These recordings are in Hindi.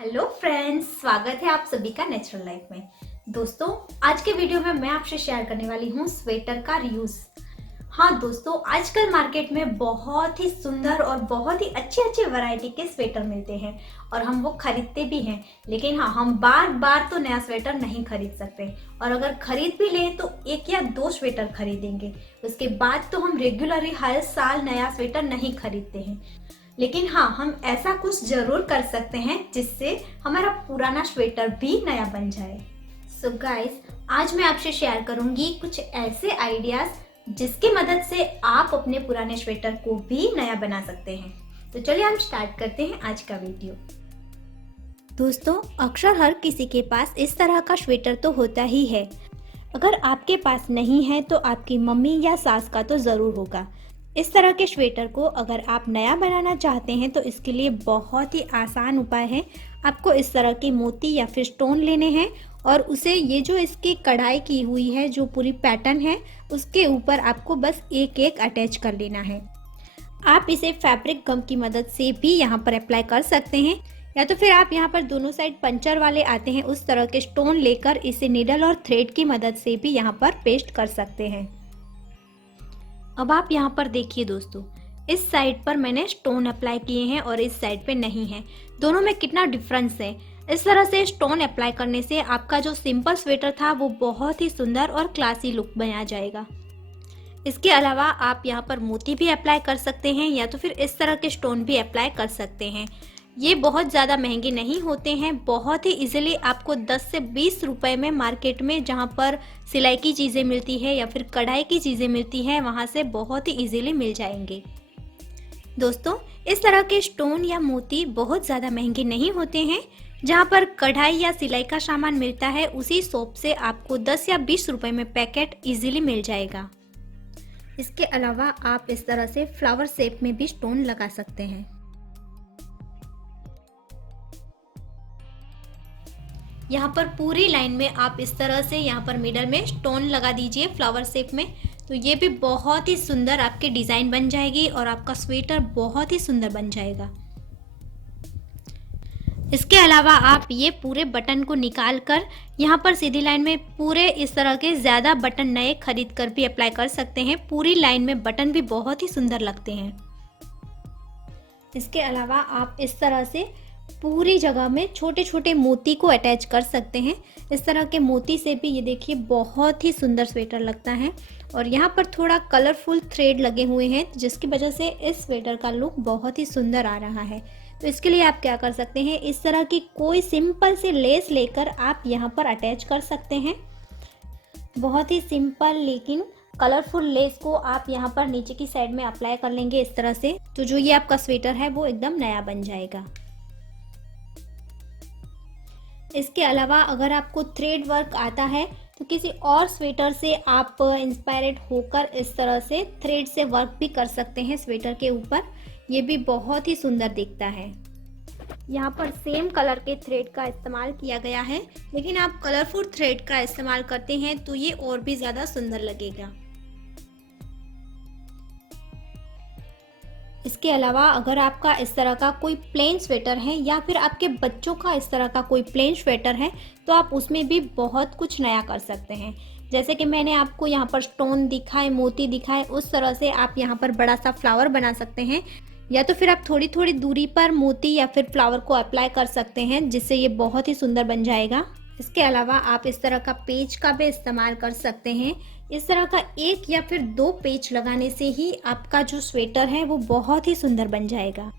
हेलो फ्रेंड्स, स्वागत है आप सभी का नेचुरल लाइफ में। दोस्तों, आज के वीडियो में मैं आपसे शेयर करने वाली हूँ स्वेटर का रीयूज। हाँ दोस्तों, आजकल मार्केट में बहुत ही सुंदर और बहुत ही अच्छी अच्छी वैरायटी के स्वेटर मिलते हैं और हम वो खरीदते भी हैं। लेकिन हाँ, हम बार बार तो नया स्वेटर नहीं खरीद सकते और अगर खरीद भी लें तो एक या दो स्वेटर खरीदेंगे। उसके बाद तो हम रेगुलरली हर साल नया स्वेटर नहीं खरीदते हैं। लेकिन हाँ, हम ऐसा कुछ जरूर कर सकते हैं जिससे हमारा पुराना स्वेटर भी नया बन जाए। सो गाइस, आज मैं आपसे शेयर करूंगी कुछ ऐसे आइडियाज जिसकी मदद से आप अपने पुराने स्वेटर को भी नया बना सकते हैं। तो चलिए हम स्टार्ट करते हैं आज का वीडियो। दोस्तों, अक्सर हर किसी के पास इस तरह का स्वेटर तो होता ही है। अगर आपके पास नहीं है तो आपकी मम्मी या सास का तो ज़रूर होगा। इस तरह के स्वेटर को अगर आप नया बनाना चाहते हैं तो इसके लिए बहुत ही आसान उपाय है। आपको इस तरह के मोती या फिर स्टोन लेने हैं और उसे ये जो इसकी कढ़ाई की हुई है, जो पूरी पैटर्न है, उसके ऊपर आपको बस एक एक अटैच कर लेना है। आप इसे फैब्रिक गम की मदद से भी यहाँ पर अप्लाई कर सकते हैं, या तो फिर आप यहाँ पर दोनों साइड पंचर वाले आते हैं उस तरह के स्टोन लेकर इसे नीडल और थ्रेड की मदद से भी यहाँ पर पेस्ट कर सकते हैं। अब आप यहाँ पर देखिए दोस्तों, इस साइड पर मैंने स्टोन अप्लाई किए हैं और इस साइड पे नहीं है। दोनों में कितना डिफरेंस है। इस तरह से स्टोन अप्लाई करने से आपका जो सिंपल स्वेटर था वो बहुत ही सुंदर और क्लासी लुक बना जाएगा। इसके अलावा आप यहाँ पर मोती भी अप्लाई कर सकते हैं या तो फिर इस तरह के स्टोन भी अप्लाई कर सकते हैं। ये बहुत ज़्यादा महंगे नहीं होते हैं, बहुत ही इजीली आपको 10 से 20 रुपए में मार्केट में जहाँ पर सिलाई की चीज़ें मिलती है या फिर कढ़ाई की चीज़ें मिलती हैं वहाँ से बहुत ही इजीली मिल जाएंगे। दोस्तों, इस तरह के स्टोन या मोती बहुत ज़्यादा महंगे नहीं होते हैं। जहाँ पर कढ़ाई या सिलाई का सामान मिलता है उसी शॉप से आपको 10 या 20 रुपए में पैकेट इजीली मिल जाएगा। इसके अलावा आप इस तरह से फ्लावर शेप में भी स्टोन लगा सकते हैं। यहाँ पर पूरी लाइन में आप इस तरह से यहाँ पर मिडल में स्टोन लगा दीजिए फ्लावर शेप में, तो ये भी बहुत ही सुंदर आपकी डिज़ाइन बन जाएगी और आपका स्वेटर बहुत ही सुंदर बन जाएगा। इसके अलावा आप ये पूरे बटन को निकाल कर यहाँ पर सीधी लाइन में पूरे इस तरह के ज़्यादा बटन नए खरीद कर भी अप्लाई कर सकते हैं। पूरी लाइन में बटन भी बहुत ही सुंदर लगते हैं। इसके अलावा आप इस तरह से पूरी जगह में छोटे छोटे मोती को अटैच कर सकते हैं। इस तरह के मोती से भी ये देखिए बहुत ही सुंदर स्वेटर लगता है और यहाँ पर थोड़ा कलरफुल थ्रेड लगे हुए हैं जिसकी वजह से इस स्वेटर का लुक बहुत ही सुंदर आ रहा है। तो इसके लिए आप क्या कर सकते हैं, इस तरह की कोई सिंपल सी लेस लेकर आप यहाँ पर अटैच कर सकते हैं। बहुत ही सिंपल लेकिन कलरफुल लेस को आप यहाँ पर नीचे की साइड में अप्लाई कर लेंगे इस तरह से, तो जो ये आपका स्वेटर है वो एकदम नया बन जाएगा। इसके अलावा अगर आपको थ्रेड वर्क आता है तो किसी और स्वेटर से आप इंस्पायर्ड होकर इस तरह से थ्रेड से वर्क भी कर सकते हैं स्वेटर के ऊपर। ये भी बहुत ही सुंदर दिखता है। यहाँ पर सेम कलर के थ्रेड का इस्तेमाल किया गया है, लेकिन आप कलरफुल थ्रेड का इस्तेमाल करते हैं तो ये और भी ज़्यादा सुंदर लगेगा। इसके अलावा अगर आपका इस तरह का कोई प्लेन स्वेटर है या फिर आपके बच्चों का इस तरह का कोई प्लेन स्वेटर है तो आप उसमें भी बहुत कुछ नया कर सकते हैं। जैसे कि मैंने आपको यहाँ पर स्टोन दिखाए, मोती दिखाए, उस तरह से आप यहाँ पर बड़ा सा फ्लावर बना सकते हैं या तो फिर आप थोड़ी थोड़ी दूरी पर मोती या फिर फ्लावर को अप्लाई कर सकते हैं जिससे ये बहुत ही सुंदर बन जाएगा। इसके अलावा आप इस तरह का पेज का भी इस्तेमाल कर सकते हैं। इस तरह का एक या फिर दो पेज लगाने से ही आपका जो स्वेटर है वो बहुत ही सुंदर बन जाएगा।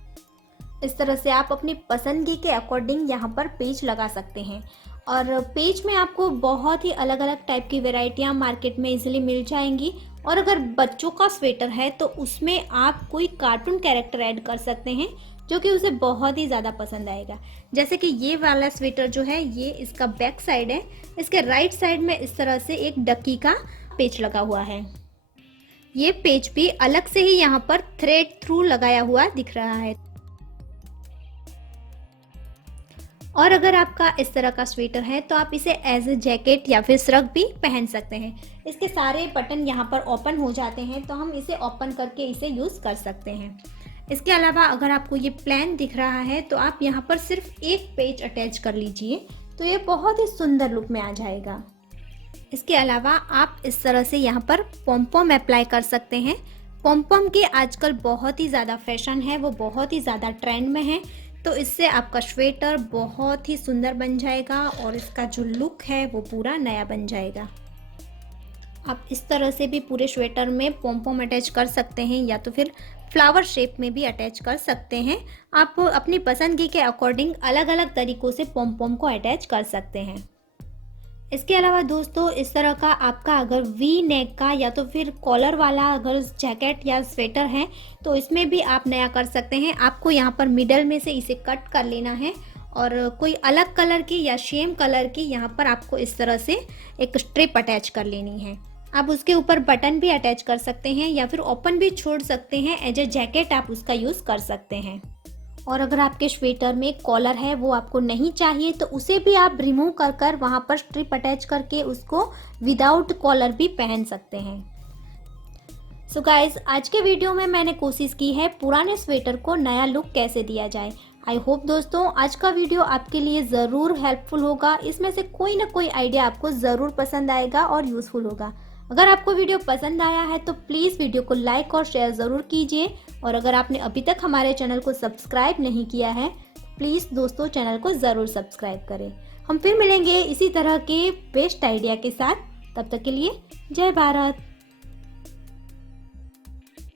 इस तरह से आप अपनी पसंदगी के अकॉर्डिंग यहाँ पर पेज लगा सकते हैं और पेज में आपको बहुत ही अलग अलग टाइप की वैरायटियाँ मार्केट में इजीली मिल जाएंगी। और अगर बच्चों का स्वेटर है तो उसमें आप कोई कार्टून कैरेक्टर ऐड कर सकते हैं जो कि उसे बहुत ही ज़्यादा पसंद आएगा। जैसे कि ये वाला स्वेटर जो है ये इसका बैक साइड है, इसके राइट साइड में इस तरह से एक डकी का पेज लगा हुआ है। ये पेज भी अलग से ही यहाँ पर थ्रेड थ्रू लगाया हुआ दिख रहा है। और अगर आपका इस तरह का स्वेटर है तो आप इसे एज ए जैकेट या फिर श्रग भी पहन सकते हैं। इसके सारे बटन यहाँ पर ओपन हो जाते हैं तो हम इसे ओपन करके इसे यूज़ कर सकते हैं। इसके अलावा अगर आपको ये प्लान दिख रहा है तो आप यहाँ पर सिर्फ एक पेज अटैच कर लीजिए, तो ये बहुत ही सुंदर लुक में आ जाएगा। इसके अलावा आप इस तरह से यहाँ पर पॉम-पॉम अप्लाई कर सकते हैं। पॉम-पॉम के आजकल बहुत ही ज़्यादा फैशन है, वो बहुत ही ज़्यादा ट्रेंड में है, तो इससे आपका स्वेटर बहुत ही सुंदर बन जाएगा और इसका जो लुक है वो पूरा नया बन जाएगा। आप इस तरह से भी पूरे स्वेटर में पॉम-पॉम अटैच कर सकते हैं या तो फिर फ्लावर शेप में भी अटैच कर सकते हैं। आप अपनी पसंदगी के अकॉर्डिंग अलग अलग तरीक़ों से पॉम-पॉम को अटैच कर सकते हैं। इसके अलावा दोस्तों इस तरह का आपका अगर वी नेक का या तो फिर कॉलर वाला अगर जैकेट या स्वेटर है तो इसमें भी आप नया कर सकते हैं। आपको यहाँ पर मिडल में से इसे कट कर लेना है और कोई अलग कलर की या सेम कलर की यहाँ पर आपको इस तरह से एक स्ट्रिप अटैच कर लेनी है। आप उसके ऊपर बटन भी अटैच कर सकते हैं या फिर ओपन भी छोड़ सकते हैं, एज ए जैकेट आप उसका यूज़ कर सकते हैं। और अगर आपके स्वेटर में कॉलर है वो आपको नहीं चाहिए तो उसे भी आप रिमूव कर कर वहाँ पर स्ट्रिप अटैच करके उसको विदाउट कॉलर भी पहन सकते हैं। सो गाइस, आज के वीडियो में मैंने कोशिश की है पुराने स्वेटर को नया लुक कैसे दिया जाए। आई होप दोस्तों आज का वीडियो आपके लिए ज़रूर हेल्पफुल होगा। इसमें से कोई ना कोई आइडिया आपको ज़रूर पसंद आएगा और यूज़फुल होगा। अगर आपको वीडियो पसंद आया है तो प्लीज़ वीडियो को लाइक और शेयर ज़रूर कीजिए, और अगर आपने अभी तक हमारे चैनल को सब्सक्राइब नहीं किया है प्लीज़ दोस्तों चैनल को ज़रूर सब्सक्राइब करें। हम फिर मिलेंगे इसी तरह के बेस्ट आइडिया के साथ, तब तक के लिए जय भारत।